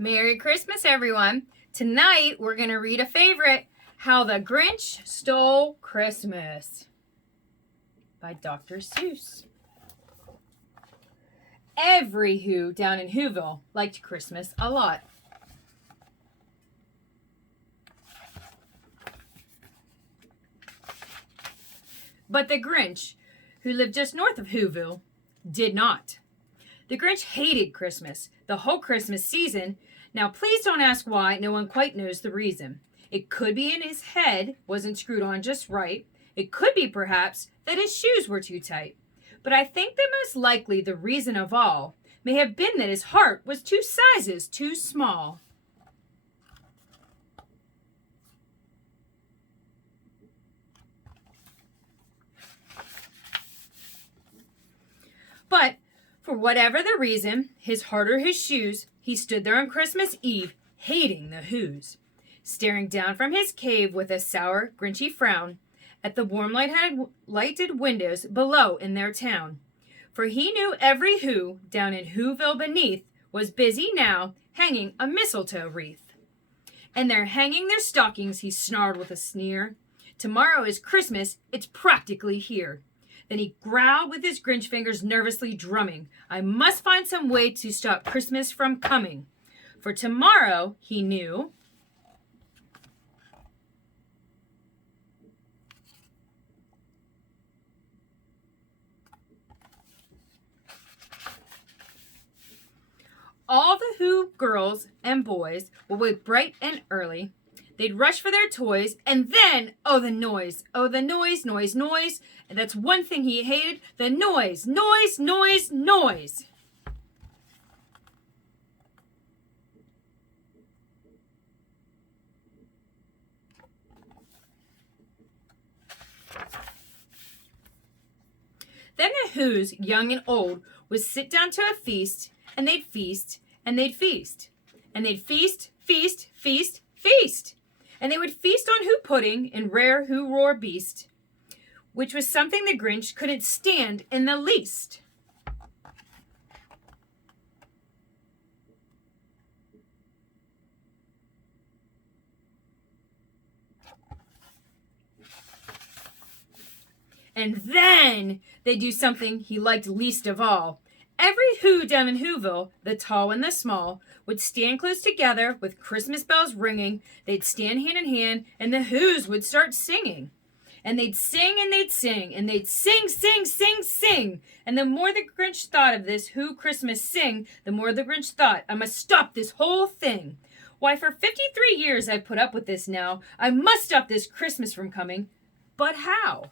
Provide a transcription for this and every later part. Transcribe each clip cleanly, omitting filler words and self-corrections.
Merry Christmas, everyone. Tonight, we're going to read a favorite, How the Grinch Stole Christmas by Dr. Seuss. Every Who down in Whoville liked Christmas a lot. But the Grinch, who lived just north of Whoville, did not. The Grinch hated Christmas, the whole Christmas season. Now, please don't ask why. No one quite knows the reason. It could be in his head wasn't screwed on just right. It could be, perhaps, that his shoes were too tight. But I think that most likely the reason of all may have been that his heart was 2 sizes too small. But for whatever the reason, his heart or his shoes, he stood there on Christmas Eve, hating the Whos, staring down from his cave with a sour, grinchy frown at the warm lighted windows below in their town. For he knew every Who down in Whoville beneath was busy now hanging a mistletoe wreath. And they're hanging their stockings, he snarled with a sneer. Tomorrow is Christmas, it's practically here. Then he growled with his Grinch fingers nervously drumming. I must find some way to stop Christmas from coming. For tomorrow, he knew, all the Who girls and boys would wake bright and early. They'd rush for their toys, and then, oh, the noise. Oh, the noise, noise, noise. And that's one thing he hated, the noise, noise, noise, noise. Then the Whos, young and old, would sit down to a feast, and they'd feast, and they'd feast. And they'd feast, feast, feast, feast. And they would feast on Who pudding and rare Who roar beast, which was something the Grinch couldn't stand in the least. And then they do something he liked least of all. Every Who down in Whoville, the tall and the small, would stand close together with Christmas bells ringing. They'd stand hand in hand, and the Whos would start singing. And they'd sing and they'd sing, and they'd sing, sing, sing, sing. And the more the Grinch thought of this Who Christmas sing, the more the Grinch thought, I must stop this whole thing. Why, for 53 years I've put up with this now. I must stop this Christmas from coming. But how?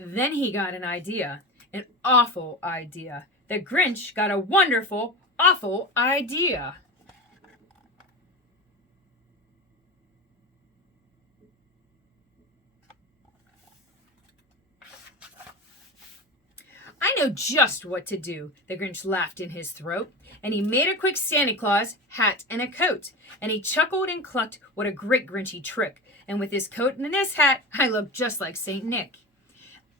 Then he got an idea, an awful idea. The Grinch got a wonderful, awful idea. I know just what to do, the Grinch laughed in his throat, and he made a quick Santa Claus hat and a coat, and he chuckled and clucked, what a great Grinchy trick, and with his coat and his hat, I look just like Saint Nick.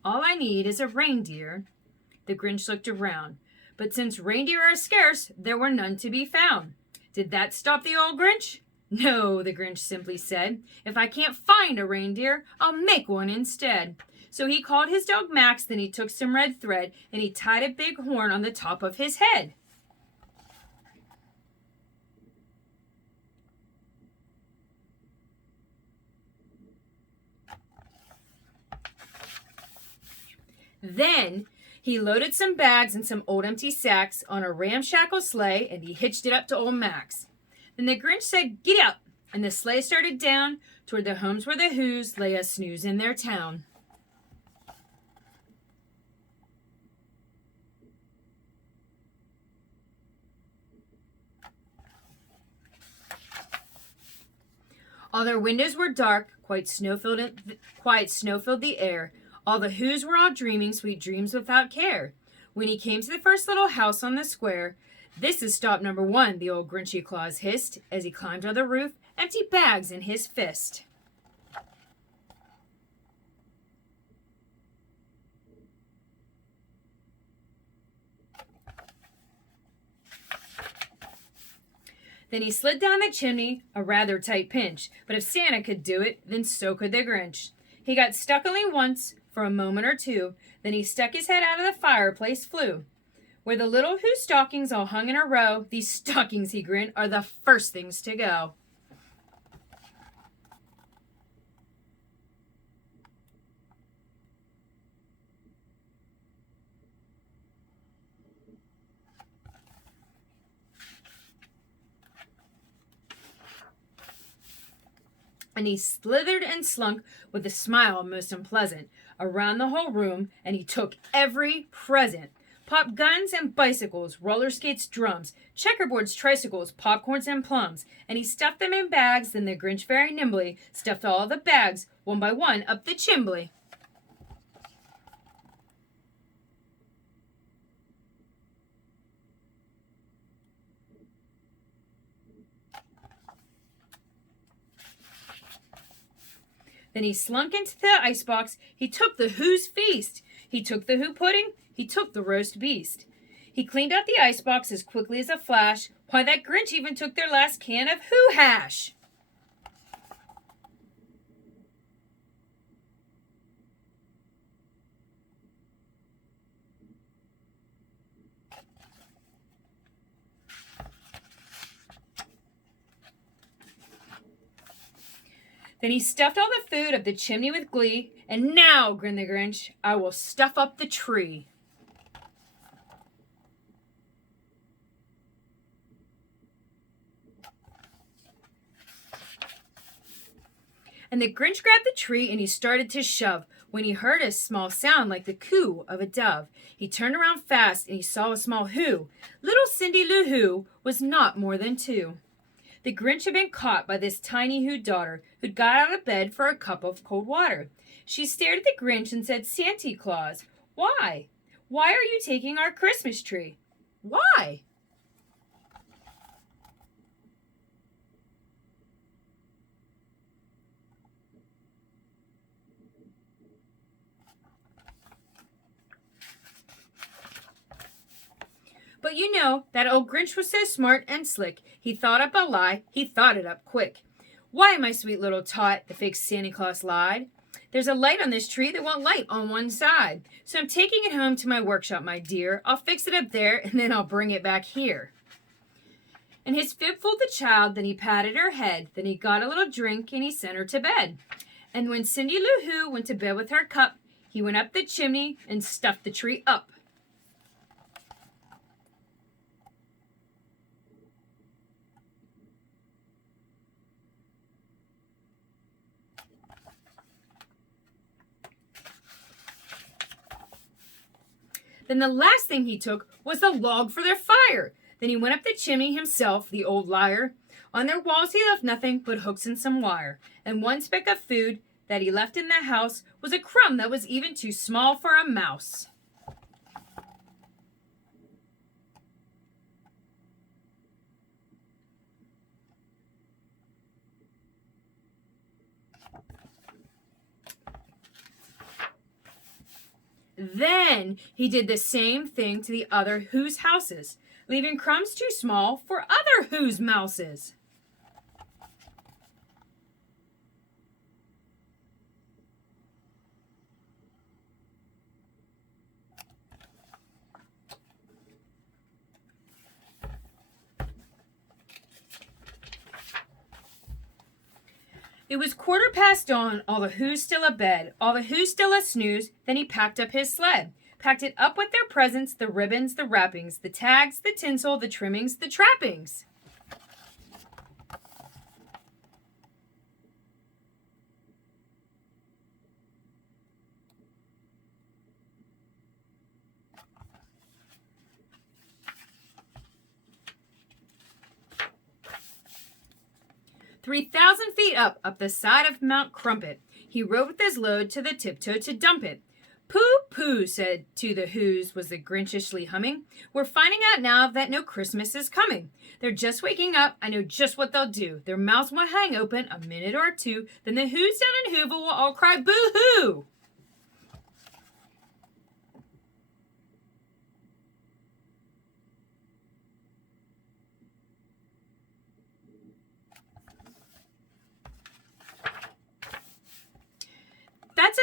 All I need is a reindeer. The Grinch looked around, but since reindeer are scarce, there were none to be found. Did that stop the old Grinch? No, the Grinch simply said. If I can't find a reindeer, I'll make one instead. So he called his dog Max, then he took some red thread, and he tied a big horn on the top of his head. Then he loaded some bags and some old empty sacks on a ramshackle sleigh, and he hitched it up to old Max. Then the Grinch said, "Giddy up," and the sleigh started down toward the homes where the Whos lay a snooze in their town. All their windows were dark, quiet snow filled the air. All the Whos were all dreaming sweet dreams without care. When he came to the first little house on the square, "This is stop number 1, the old Grinchy Claus hissed, as he climbed on the roof, empty bags in his fist. Then he slid down the chimney, a rather tight pinch, but if Santa could do it, then so could the Grinch. He got stuck only once, for a moment or two, then he stuck his head out of the fireplace, flew. Where the little Who stockings all hung in a row, these stockings, he grinned, are the first things to go. And he slithered and slunk with a smile most unpleasant around the whole room, and he took every present. Pop guns and bicycles, roller skates, drums, checkerboards, tricycles, popcorns, and plums, and he stuffed them in bags. Then the Grinch very nimbly stuffed all the bags, one by one, up the chimbley. Then he slunk into the icebox. He took the Who's feast. He took the Who pudding. He took the roast beast. He cleaned out the icebox as quickly as a flash. Why, that Grinch even took their last can of Who hash. Then he stuffed all the food up the chimney with glee. And now, grinned the Grinch, I will stuff up the tree. And the Grinch grabbed the tree and he started to shove when he heard a small sound like the coo of a dove. He turned around fast and he saw a small Who. Little Cindy Lou Who was not more than 2. The Grinch had been caught by this tiny Who daughter who'd got out of bed for a cup of cold water. She stared at the Grinch and said, Santa Claus, why? Why are you taking our Christmas tree? Why? But you know, that old Grinch was so smart and slick, he thought up a lie, he thought it up quick. Why, my sweet little tot, the fake Santa Claus lied. There's a light on this tree that won't light on one side. So I'm taking it home to my workshop, my dear. I'll fix it up there, and then I'll bring it back here. And his fib fooled the child, then he patted her head, then he got a little drink, and he sent her to bed. And when Cindy Lou Who went to bed with her cup, he went up the chimney and stuffed the tree up. Then the last thing he took was the log for their fire. Then he went up the chimney himself, the old liar. On their walls he left nothing but hooks and some wire. And one speck of food that he left in the house was a crumb that was even too small for a mouse. Then he did the same thing to the other Who's houses, leaving crumbs too small for other Who's mouses. It was 1:15, all the Who's still abed, all the Who's still a snooze. Then he packed up his sled, packed it up with their presents, the ribbons, the wrappings, the tags, the tinsel, the trimmings, the trappings. "3,000 feet up the side of Mount Crumpet, he rode with his load to the tiptoe to dump it. Pooh, pooh, said to the Who's, was the Grinchishly humming. We're finding out now that no Christmas is coming. They're just waking up, I know just what they'll do. Their mouths will hang open a minute or two, then the Who's down in Whoville will all cry boo-hoo.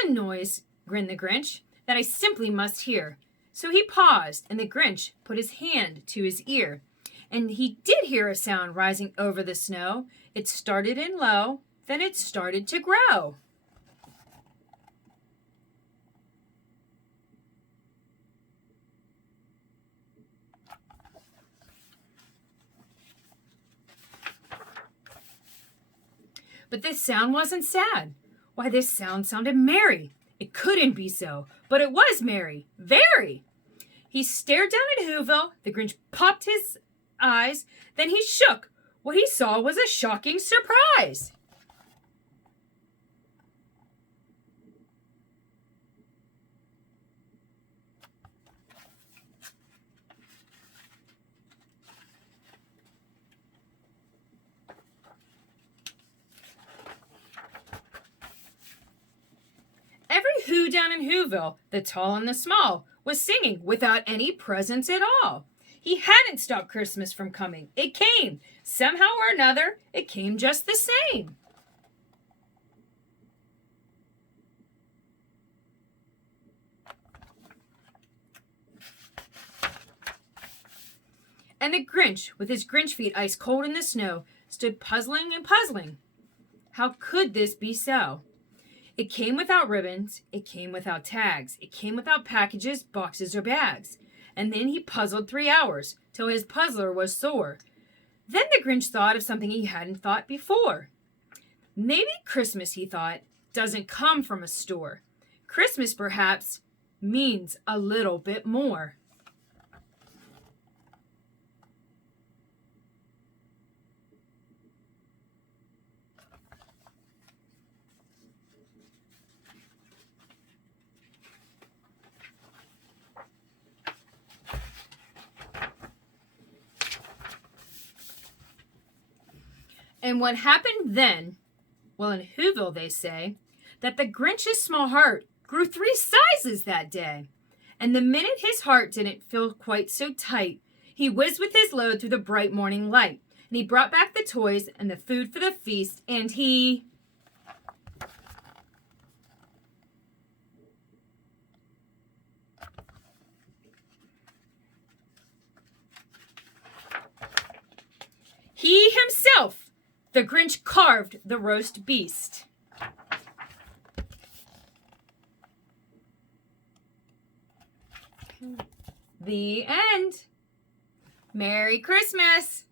a noise," grinned the Grinch, "that I simply must hear." So he paused, and the Grinch put his hand to his ear. And he did hear a sound rising over the snow. It started in low, then it started to grow. But this sound wasn't sad. Why, this sound sounded merry. It couldn't be so, but it was merry, very. He stared down at Whoville. The Grinch popped his eyes. Then he shook. What he saw was a shocking surprise. Every Who down in Whoville, the tall and the small, was singing without any presents at all. He hadn't stopped Christmas from coming. It came. Somehow or another, it came just the same. And the Grinch, with his Grinch feet ice cold in the snow, stood puzzling and puzzling. How could this be so? It came without ribbons, it came without tags, it came without packages, boxes, or bags. And then he puzzled 3 hours, till his puzzler was sore. Then the Grinch thought of something he hadn't thought before. Maybe Christmas, he thought, doesn't come from a store. Christmas, perhaps, means a little bit more. And what happened then? Well, in Whoville they say that the Grinch's small heart grew 3 sizes that day. And the minute his heart didn't feel quite so tight, he whizzed with his load through the bright morning light. And he brought back the toys and the food for the feast, and he... He himself, the Grinch, carved the roast beast. The end. Merry Christmas.